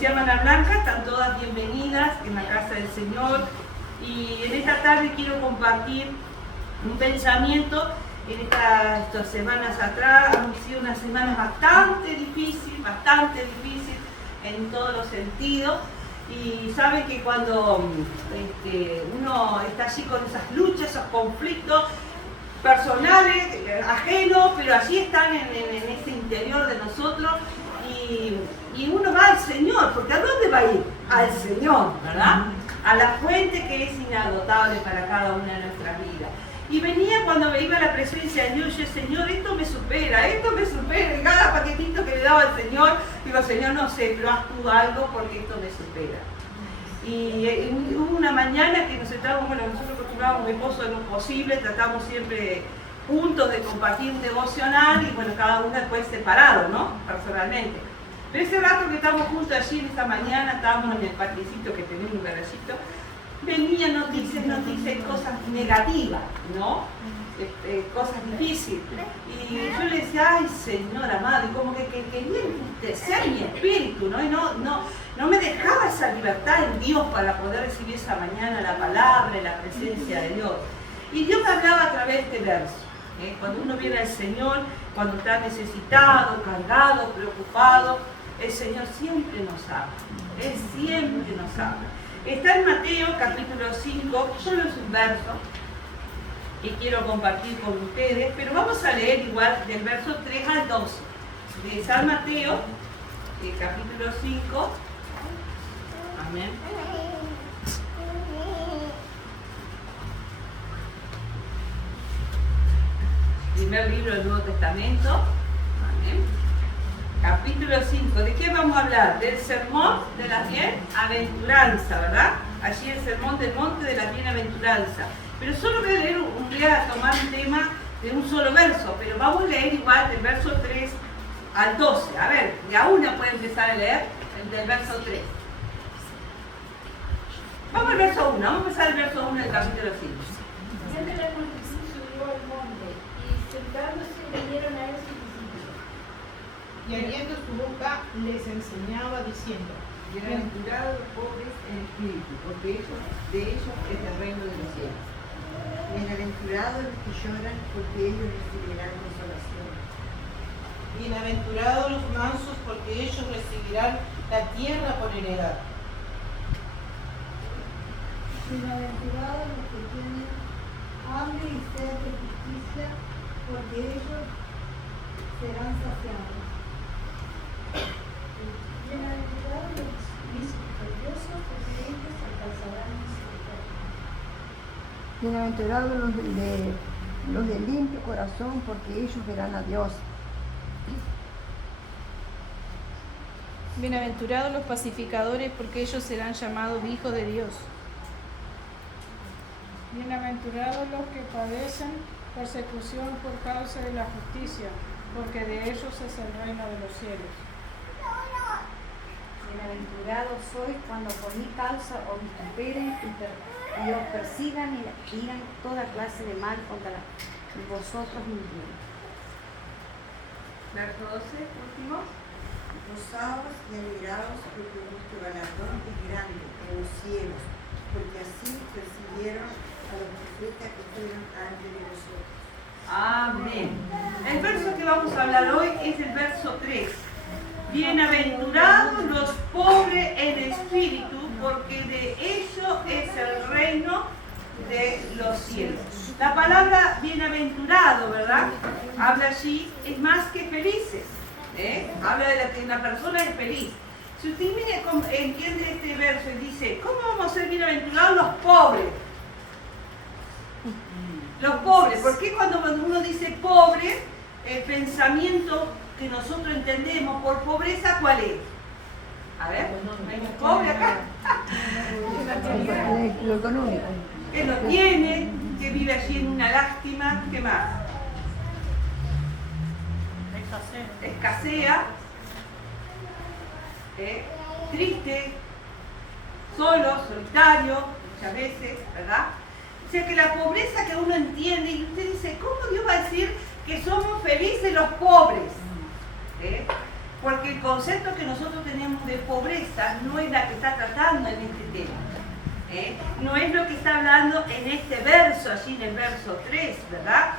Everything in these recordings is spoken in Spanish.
conocí a Hermana Blanca, están todas bienvenidas en la casa del Señor. Y en esta tarde quiero compartir un pensamiento. En estas semanas atrás han sido unas semanas bastante difícil en todos los sentidos. Y saben que cuando uno está allí con esas luchas, esos conflictos personales, ajenos, pero allí están en ese interior de nosotros y uno va al Señor, porque ¿a dónde va a ir? Al Señor, ¿verdad? A la fuente que es inagotable para cada una de nuestras vidas. Y venía cuando me iba a la presencia de Dios, yo, Señor, esto me supera, y cada paquetito que le daba al Señor, digo, Señor, no sé, pero haz tú algo porque esto me supera. Y hubo una mañana que nos estábamos, nosotros acostumbrábamos, mi esposo en lo posible, tratamos siempre juntos de compartir un devocional y cada uno después separado, ¿no? Personalmente. Pero ese rato que estábamos juntos allí en esta mañana, estábamos en el patiecito que tenía un garajito, venían noticias, cosas negativas, ¿no? Cosas difíciles. Y yo le decía, ay Señor amado, y como que quería entristecer mi espíritu, ¿no? Y no me dejaba esa libertad en Dios para poder recibir esa mañana la palabra y la presencia de Dios. Y Dios me hablaba a través de este verso. Cuando uno viene al Señor, cuando está necesitado, cargado, preocupado, el Señor siempre nos habla. Él siempre nos habla. Está en Mateo capítulo 5, solo es un verso que quiero compartir con ustedes, pero vamos a leer igual del verso 3 al 12 de San Mateo, capítulo 5. Amén. Primer libro del Nuevo Testamento. Amén. Capítulo 5. ¿De qué vamos a hablar? Del sermón de la bienaventuranza, ¿verdad? Allí el sermón del monte de la bienaventuranza. Pero solo voy a leer, voy a tomar un tema de un solo verso, pero vamos a leer igual del verso 3 al 12. A ver, de a una puede empezar a leer el del verso 3. Vamos al verso 1, vamos a empezar el verso 1 del capítulo 5. Siempre la multitud subió al monte y sentándose vinieron a él sus discípulos. Y abriendo su boca les enseñaba diciendo: Bienaventurados los pobres en espíritu, porque de ellos es el reino de los cielos. Bienaventurados los que lloran, porque ellos recibirán consolación. Bienaventurados los mansos, porque ellos recibirán la tierra por heredad. Bienaventurados los que tienen hambre y sed de justicia, porque ellos serán saciados. Bienaventurados los misericordiosos, porque ellos alcanzarán misericordia. Bienaventurados los de limpio corazón, porque ellos verán a Dios. Bienaventurados los pacificadores, porque ellos serán llamados hijos de Dios. Bienaventurados los que padecen persecución por causa de la justicia, porque de ellos es el reino de los cielos. Bienaventurados sois cuando por mi causa os vituperen y os persigan y digan toda clase de mal contra vosotros mismos. Verso 12, último. Gozaos y admiraos, porque vuestro galardón es grande en los cielos, porque así persiguieron a los profetas que fueron antes de vosotros. Amén. El verso que vamos a hablar hoy es el verso 3. Bienaventurados los pobres en espíritu, porque de ellos es el reino de los cielos. La palabra bienaventurado, ¿verdad? Habla allí, es más que felices. Habla de que una persona es feliz. Si usted entiende este verso y dice, ¿cómo vamos a ser bienaventurados los pobres? Los pobres, porque cuando uno dice pobre, el pensamiento que nosotros entendemos por pobreza, ¿cuál es? A ver, ¿hay un pobre acá? Lo económico. Que no tiene, que vive allí en una lástima, ¿qué más? Escasea, triste, solo, solitario, muchas veces, ¿verdad? O sea que la pobreza que uno entiende, y usted dice, ¿cómo Dios va a decir que somos felices los pobres? porque el concepto que nosotros tenemos de pobreza no es la que está tratando en este tema. No es lo que está hablando en este verso, allí en el verso 3, ¿verdad?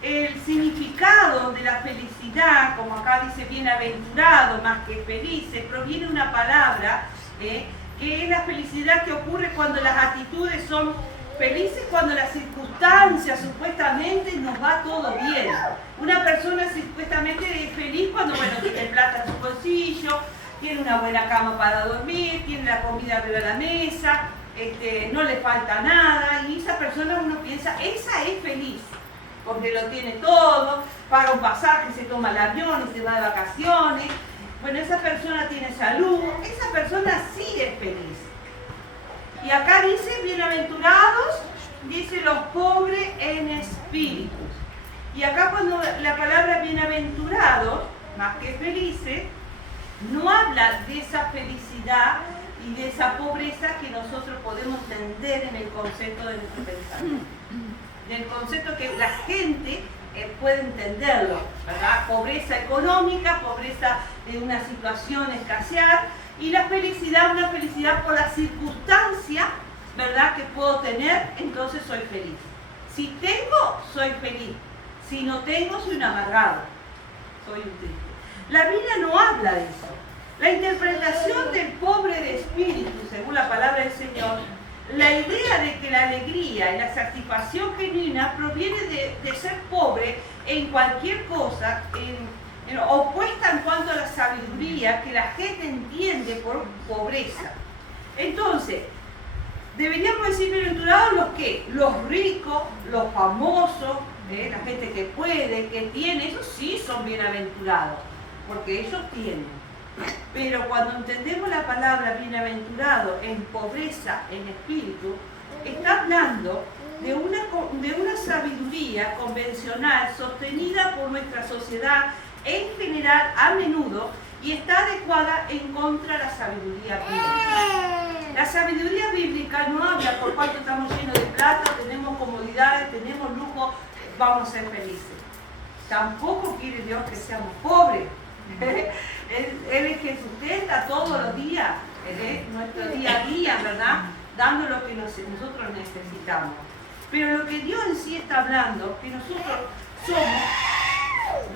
El significado de la felicidad, como acá dice bienaventurado más que felices, proviene de una palabra que es la felicidad que ocurre cuando las actitudes son felices, cuando las circunstancias supuestamente nos va todo bien. Una persona supuestamente es feliz cuando, bueno, tiene plata en su bolsillo, tiene una buena cama para dormir, tiene la comida arriba de la mesa, no le falta nada, y esa persona uno piensa, esa es feliz, porque lo tiene todo, paga un pasaje, se toma el avión y se va de vacaciones. Bueno, esa persona tiene salud, esa persona sí es feliz. Y acá dice, bienaventurados, dice los pobres en espíritu. Y acá cuando la palabra bienaventurados, más que felices, no habla de esa felicidad y de esa pobreza que nosotros podemos entender en el concepto de nuestro pensamiento. Del concepto que la gente puede entenderlo, ¿verdad? Pobreza económica, pobreza de una situación escasear, y la felicidad, una felicidad por la circunstancia, ¿verdad? Que puedo tener, entonces soy feliz. Si tengo, soy feliz. Si no tengo, soy un amargado. Soy un triste. La Biblia no habla de eso. La interpretación del pobre de espíritu, según la palabra del Señor, la idea de que la alegría y la satisfacción genuina proviene de ser pobre en cualquier cosa, opuesta en cuanto a la sabiduría que la gente entiende por pobreza. Entonces, deberíamos decir bienaventurados los que, los ricos, los famosos, la gente que puede, que tiene, esos sí son bienaventurados, porque ellos tienen. Pero cuando entendemos la palabra bienaventurado en pobreza, en espíritu, está hablando de una sabiduría convencional sostenida por nuestra sociedad en general a menudo y está adecuada en contra de la sabiduría bíblica. La sabiduría bíblica no habla por cuánto estamos llenos de plata, tenemos comodidades, tenemos lujo, vamos a ser felices. Tampoco quiere Dios que seamos pobres. Él es que sustenta todos los días, nuestro día a día, ¿verdad? Dando lo que nosotros necesitamos. Pero lo que Dios en sí está hablando, que nosotros somos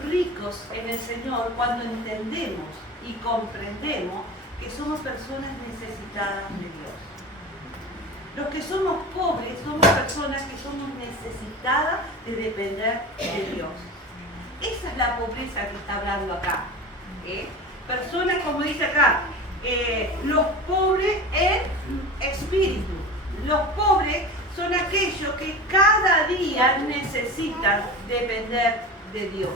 ricos en el Señor cuando entendemos y comprendemos que somos personas necesitadas de Dios. Los que somos pobres somos personas que somos necesitadas de depender de Dios. Esa es la pobreza que está hablando acá. Personas, como dice acá, los pobres en espíritu. Los pobres son aquellos que cada día necesitan depender de Dios.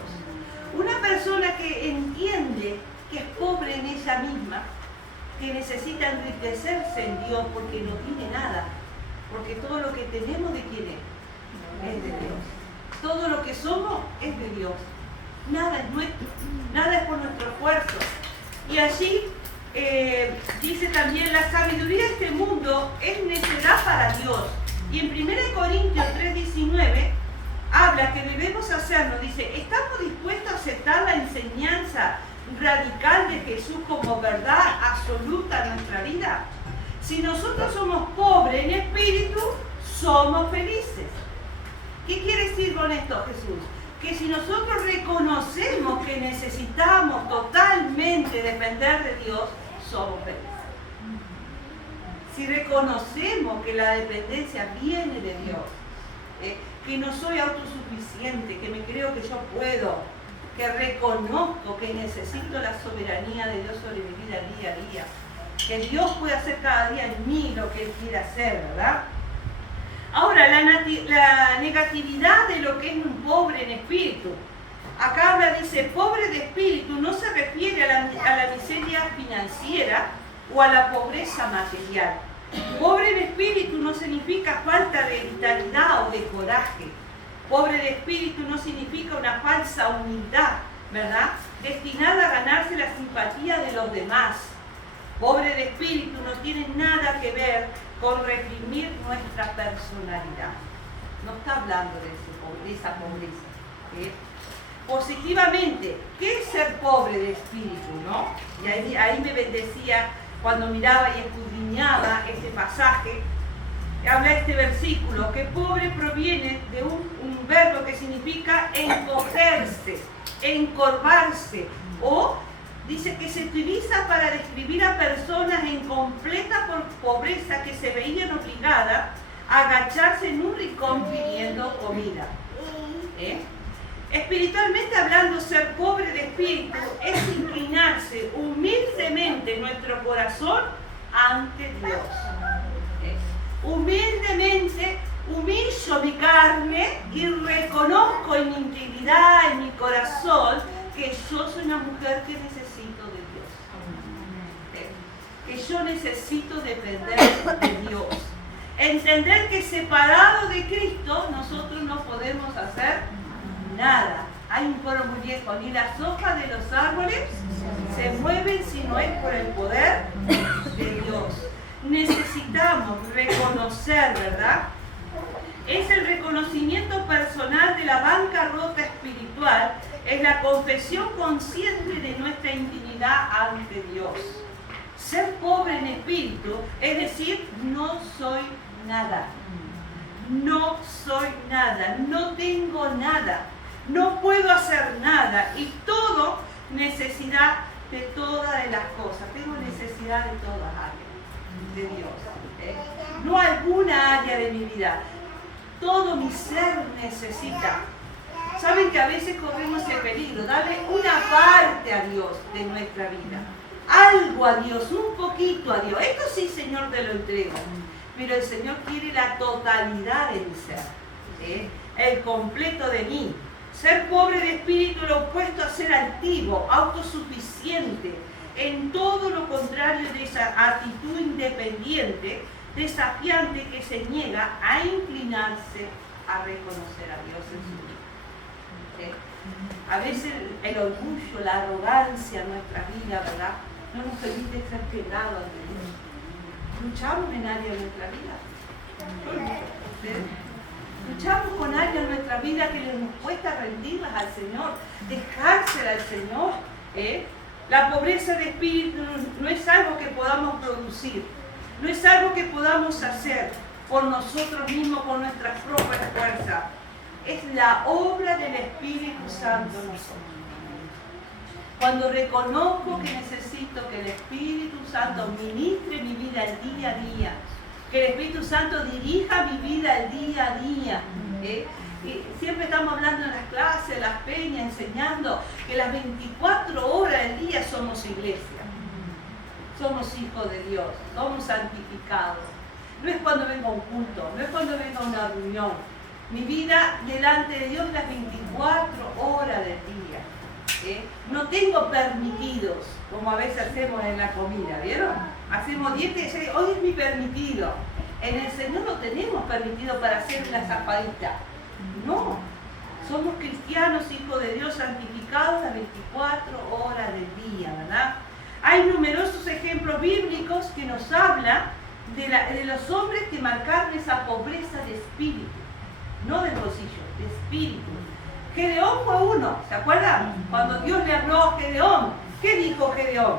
Una persona que entiende que es pobre en ella misma, que necesita enriquecerse en Dios porque no tiene nada, porque todo lo que tenemos, ¿de quién es? Es de Dios. Todo lo que somos es de Dios. Nada es nuestro, nada es por nuestro esfuerzo. Y allí dice también, la sabiduría de este mundo es necedad para Dios. Y en 1 Corintios 3:19 habla que debemos hacernos, dice, ¿estamos dispuestos a aceptar la enseñanza radical de Jesús como verdad absoluta en nuestra vida? Si nosotros somos pobres en espíritu, somos felices. ¿Qué quiere decir con esto Jesús? Que si nosotros reconocemos que necesitamos totalmente depender de Dios, somos felices. Si reconocemos que la dependencia viene de Dios, que no soy autosuficiente, que me creo que yo puedo, que reconozco que necesito la soberanía de Dios sobre mi vida día a día, que Dios puede hacer cada día en mí lo que Él quiere hacer, ¿verdad? Ahora, la negatividad de lo que es un pobre en espíritu. Acá habla, dice, pobre de espíritu no se refiere a la miseria financiera o a la pobreza material. Pobre en espíritu no significa falta de vitalidad o de coraje. Pobre de espíritu no significa una falsa humildad, ¿verdad? Destinada a ganarse la simpatía de los demás. Pobre de espíritu no tiene nada que ver con reprimir nuestra personalidad. No está hablando de esa pobreza. positivamente. ¿Qué es ser pobre de espíritu, no? Y ahí me bendecía cuando miraba y escudriñaba este pasaje. Habla este versículo, que pobre proviene de un verbo que significa encogerse, encorvarse, o dice que se utiliza para describir a personas en completa pobreza que se veían obligadas a agacharse en un rincón pidiendo comida. Espiritualmente hablando, ser pobre de espíritu es inclinarse humildemente nuestro corazón ante Dios. Humildemente humillo mi carne y reconozco en mi integridad, en mi corazón, que yo soy una mujer que necesito de Dios. Que yo necesito depender de Dios. Entender que separado de Cristo nosotros no podemos hacer nada. Hay un coro muy viejo, ni las hojas de los árboles se mueven si no es por el poder de Dios. Necesitamos reconocer, ¿verdad? Es el reconocimiento personal de la bancarrota espiritual, es la confesión consciente de nuestra intimidad ante Dios. Ser pobre en espíritu es decir, no soy nada. No soy nada, no tengo nada, no puedo hacer nada y todo necesidad de todas las cosas. Tengo necesidad de todas áreas de Dios. No alguna área de mi vida. Todo mi ser necesita. Saben que a veces corremos el peligro, darle una parte a Dios de nuestra vida. Algo a Dios, un poquito a Dios. Esto sí, Señor, te lo entrego. Pero el Señor quiere la totalidad de mi ser. El completo de mí. Ser pobre de espíritu es lo opuesto a ser altivo, autosuficiente. En todo lo contrario de esa actitud independiente, desafiante que se niega a inclinarse a reconocer a Dios en su vida. A veces el orgullo, la arrogancia en nuestra vida, ¿verdad?, no nos permite ser quebrados ante Dios. Luchamos en áreas de nuestra vida. Luchamos con áreas de nuestra vida que nos cuesta rendirlas al Señor, dejársela al Señor. La pobreza de espíritu no es algo que podamos producir, no es algo que podamos hacer por nosotros mismos, con nuestras propias fuerzas. Es la obra del Espíritu Santo en nosotros. Cuando reconozco que necesito que el Espíritu Santo ministre mi vida el día a día, que el Espíritu Santo dirija mi vida el día a día. Y siempre estamos hablando en las clases, en las peñas, enseñando que las 24 horas del día somos iglesia. Somos hijos de Dios, somos santificados. No es cuando vengo a un culto, no es cuando vengo a una reunión. Mi vida delante de Dios las 24 horas del día. No tengo permitidos, como a veces hacemos en la comida, ¿vieron? Hacemos dieta y decimos, hoy es mi permitido. En el Señor no tenemos permitido para hacer la zapadita. No, somos cristianos, hijos de Dios, santificados las 24 horas del día, ¿verdad? Hay numerosos ejemplos bíblicos que nos hablan de los hombres que marcaron esa pobreza de espíritu, no del bolsillo, de espíritu. Gedeón fue uno, ¿se acuerdan? Cuando Dios le habló a Gedeón, ¿qué dijo Gedeón?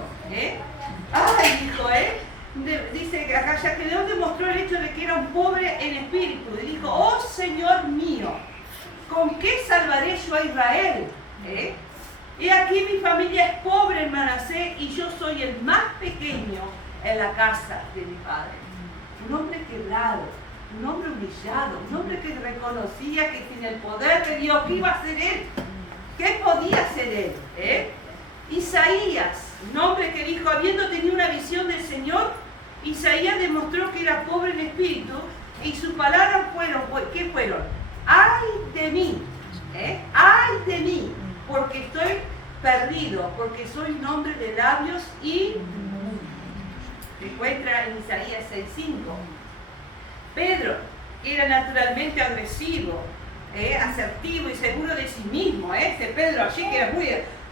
Dijo, dice que acá ya Gedeón demostró el hecho de que era un pobre en espíritu. Y dijo, oh Señor mío, ¿con qué salvaré yo a Israel? He aquí mi familia es pobre en Manasés y yo soy el más pequeño en la casa de mi padre. Un hombre quebrado, un hombre humillado, un hombre que reconocía que sin el poder de Dios, ¿qué iba a hacer él? ¿Qué podía hacer él? Isaías, un hombre que dijo, habiendo tenido una visión del Señor, Isaías demostró que era pobre en espíritu y sus palabras fueron, ¿qué fueron? ¡Ay de mí! ¡Ay de mí! Porque estoy perdido, porque soy un hombre de labios y se encuentra en Isaías 6:5. Pedro era naturalmente agresivo, asertivo y seguro de sí mismo. Ese Pedro allí que era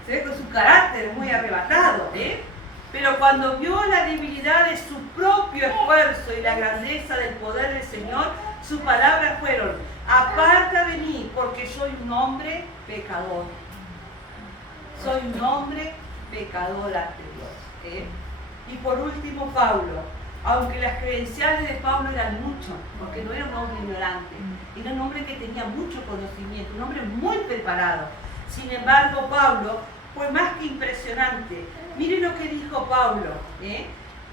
se ve con su carácter muy arrebatado. Pero cuando vio la debilidad de su propio esfuerzo y la grandeza del poder del Señor, sus palabras fueron, aparta de mí porque soy un hombre pecador. Soy un hombre pecador ante Dios. Y por último, Pablo. Aunque las credenciales de Pablo eran mucho, porque no era un hombre ignorante, era un hombre que tenía mucho conocimiento, un hombre muy preparado. Sin embargo, Pablo fue más que impresionante. Miren lo que dijo Pablo.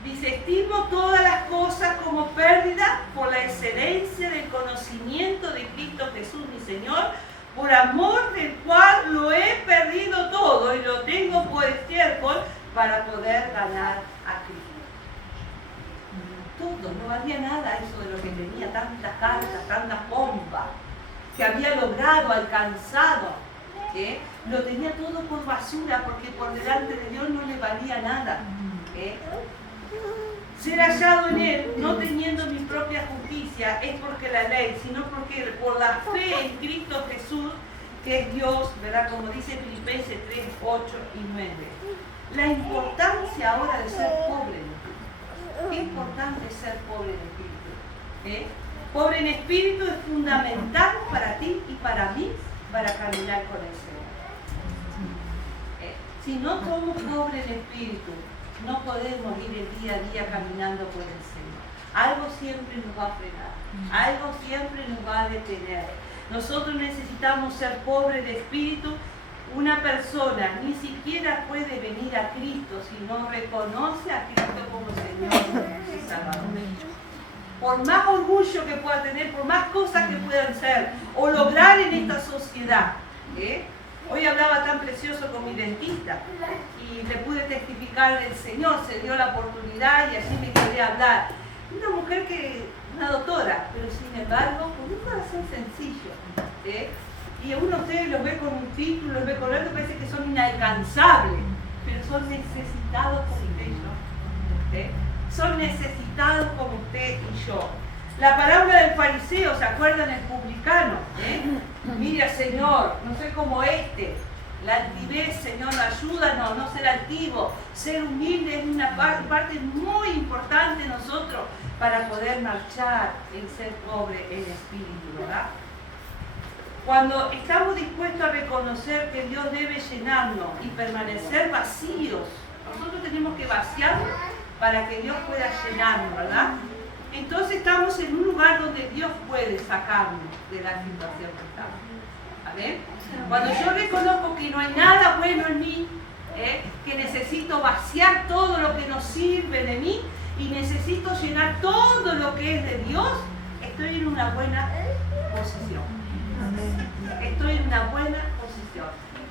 Dice, estimo todas las cosas como pérdida por la excelencia del conocimiento de Cristo Jesús mi Señor, por amor del cual lo he perdido todo y lo tengo por estiércol para poder ganar a Cristo. Todo, no valía nada eso de lo que tenía, tantas cartas, tanta pompa, que había logrado, alcanzado. Lo tenía todo por basura, porque por delante de Dios no le valía nada. Ser hallado en Él, no teniendo mi propia justicia, es porque la ley, sino porque por la fe en Cristo Jesús, que es Dios, ¿verdad? Como dice Filipenses 3, 8 y 9. La importancia ahora de ser pobre en espíritu. Qué importante es ser pobre en espíritu. Pobre en espíritu es fundamental para ti y para mí, para caminar con el Señor. Si no somos pobres en espíritu, no podemos ir el día a día caminando con el Señor. Algo siempre nos va a frenar, algo siempre nos va a detener. Nosotros necesitamos ser pobres de espíritu. Una persona ni siquiera puede venir a Cristo si no reconoce a Cristo como Señor y Salvador. Por más orgullo que pueda tener, por más cosas que puedan ser o lograr en esta sociedad. Hoy hablaba tan precioso con mi dentista y le pude testificar del Señor, se dio la oportunidad y así me quedé a hablar. Una mujer una doctora, pero sin embargo, con un corazón sencillo. Y uno de ustedes los ve con un título, los ve con otro, parece que son inalcanzables, pero son necesitados como usted y yo. Son necesitados como usted y yo. La parábola del fariseo, ¿se acuerdan? El publicano. Mira, Señor, no soy como este. La altivez, Señor, ayúdanos, no ser altivo. Ser humilde es una parte muy importante de nosotros para poder marchar en ser pobre en espíritu, ¿verdad? Cuando estamos dispuestos a reconocer que Dios debe llenarnos y permanecer vacíos, nosotros tenemos que vaciarnos para que Dios pueda llenarnos, ¿verdad? Entonces estamos en un lugar donde Dios puede sacarnos de la situación que estamos. ¿Amén? Cuando yo reconozco que no hay nada bueno en mí, que necesito vaciar todo lo que no sirve de mí y necesito llenar todo lo que es de Dios, estoy en una buena posición. Estoy en una buena posición.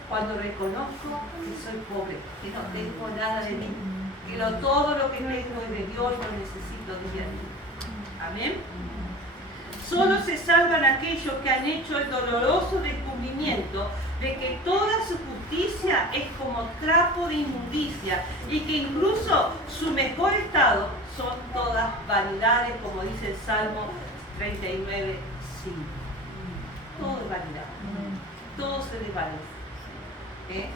Cuando reconozco que soy pobre, que no tengo nada de mí, que todo lo que tengo es de Dios, lo necesito de mí. Amén. Solo se salvan aquellos que han hecho el doloroso descubrimiento de que toda su justicia es como trapo de inmundicia y que incluso su mejor estado son todas vanidades, como dice el Salmo 39, 5. Todo es vanidad, todo se desvanece.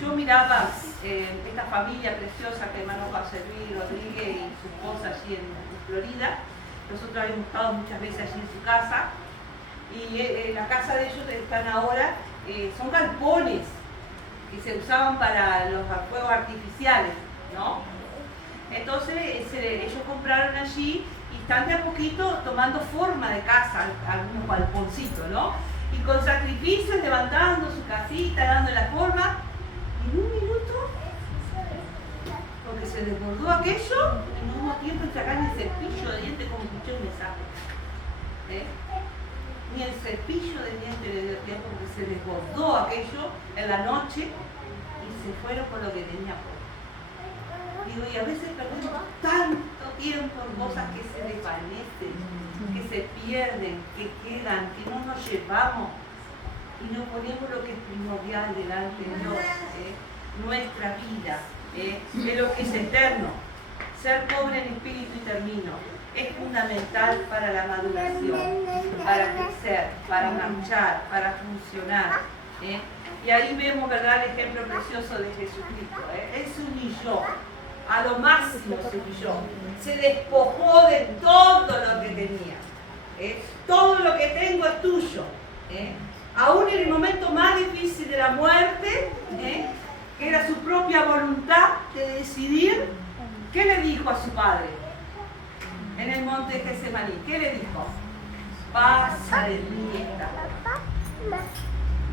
Yo miraba esta familia preciosa que hermano José Luis Rodríguez y su esposa allí en Florida. Nosotros hemos estado muchas veces allí en su casa y la casa de ellos están ahora, son galpones que se usaban para los fuegos artificiales, ¿no? Entonces ellos compraron allí y están de a poquito tomando forma de casa, algunos galponcitos, ¿no? Y con sacrificios levantando su casita, dando la forma, y en un minuto, porque se desbordó aquello, en un mismo tiempo sacar el cepillo de dientes como escuché un mensaje. Ni el cepillo de dientes le dio tiempo porque se desbordó aquello en la noche y se fueron con lo que tenía por. Digo, y a veces perdemos tanto tiempo en cosas que se desvanecen, que se pierden, que quedan, que no nos llevamos y no ponemos lo que es primordial delante de Dios, nuestra vida, de lo que es eterno. Ser pobre en espíritu y termino es fundamental para la maduración, para crecer, para marchar, para funcionar. Y ahí vemos, ¿verdad?, el ejemplo precioso de Jesucristo. Él se humilló, a lo máximo se humilló, se despojó de todo lo que tenía. Todo lo que tengo es tuyo. Aún en el momento más difícil de la muerte, que era su propia voluntad de decidir, ¿qué le dijo a su padre en el monte de Getsemaní? ¿Qué le dijo? Pasa de mí esta copa.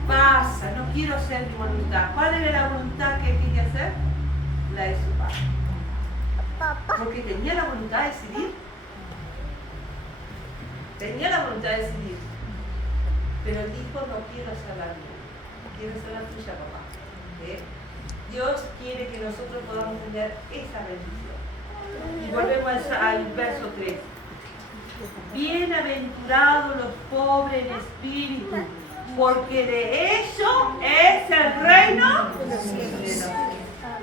Pasa, no quiero hacer mi voluntad. ¿Cuál era la voluntad que quería hacer? La de su padre. Porque tenía la voluntad de decidir. Tenía la voluntad de decidir. Pero él dijo, no quiero hacer la mía. Quiero hacer la tuya, papá. Dios quiere que nosotros podamos tener esa bendición. Y volvemos al verso 3. Bienaventurados los pobres en espíritu, porque de ellos es el reino de los cielos.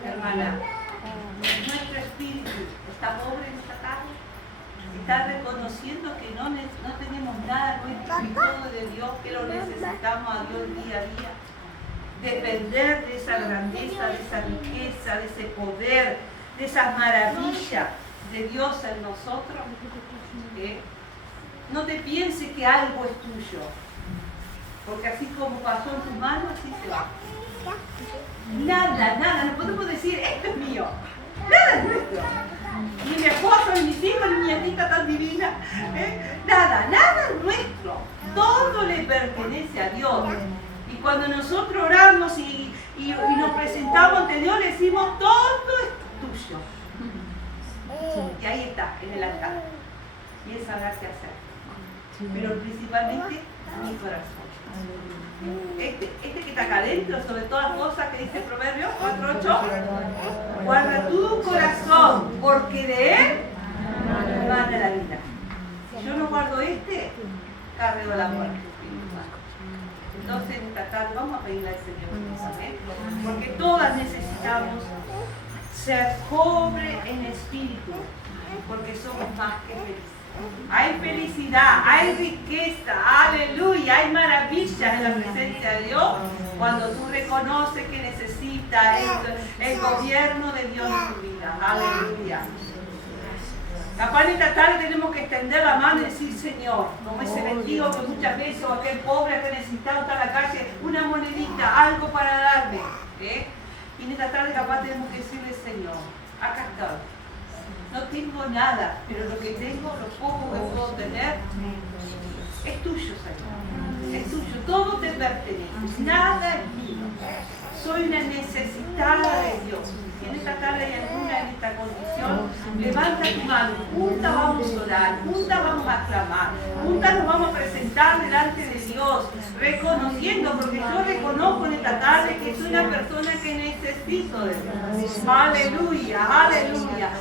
Hermana, nuestro espíritu está pobre en esta tarde. Está reconociendo que no tenemos nada nuestro y todo de Dios, que lo necesitamos a Dios día a día. Depender de esa grandeza, de esa riqueza, de ese poder, de esas maravillas de Dios en nosotros. No te pienses que algo es tuyo, porque así como pasó en tus manos, así se va. Nada, no podemos decir, esto es mío. Nada es nuestro. Ni mi esposo, ni mis hijos, ni mi nietita tan divina. Nada es nuestro. Todo le pertenece a Dios. Y cuando nosotros oramos y nos presentamos ante Dios, le decimos, todo es tuyo. Y ahí está, en el altar. Y él sabrá qué hacer. Pero principalmente mi corazón. Este que está acá adentro, sobre todas las cosas que dice Proverbios 4:8, guarda tu corazón, porque de él mana la vida. Si yo no guardo cargo la muerte. Entonces, esta tarde vamos a pedirle al Señor, ¿eh? Porque todas necesitamos ser pobres en espíritu, porque somos más que felices. Hay felicidad, hay riqueza, aleluya, hay maravillas en la presencia de Dios cuando tú reconoces que necesitas el gobierno de Dios en tu vida, aleluya. Capaz en esta tarde tenemos que extender la mano y decir, Señor, como ese mendigo que muchas veces, o aquel pobre que necesitaba estar en la calle, una monedita, algo para darme. Y en esta tarde capaz tenemos que decirle, Señor, acá estoy. No tengo nada, pero lo que tengo, lo poco que puedo tener, es tuyo, Señor. Es tuyo, todo te pertenece, nada es mío. Soy una necesitada de Dios. Si en esta tarde hay alguna en esta condición, levanta tu mano, juntas vamos a orar, juntas vamos a clamar, juntas nos vamos a presentar delante de Dios, reconociendo, porque yo reconozco en esta tarde que soy una persona que necesito de Dios. Aleluya, aleluya.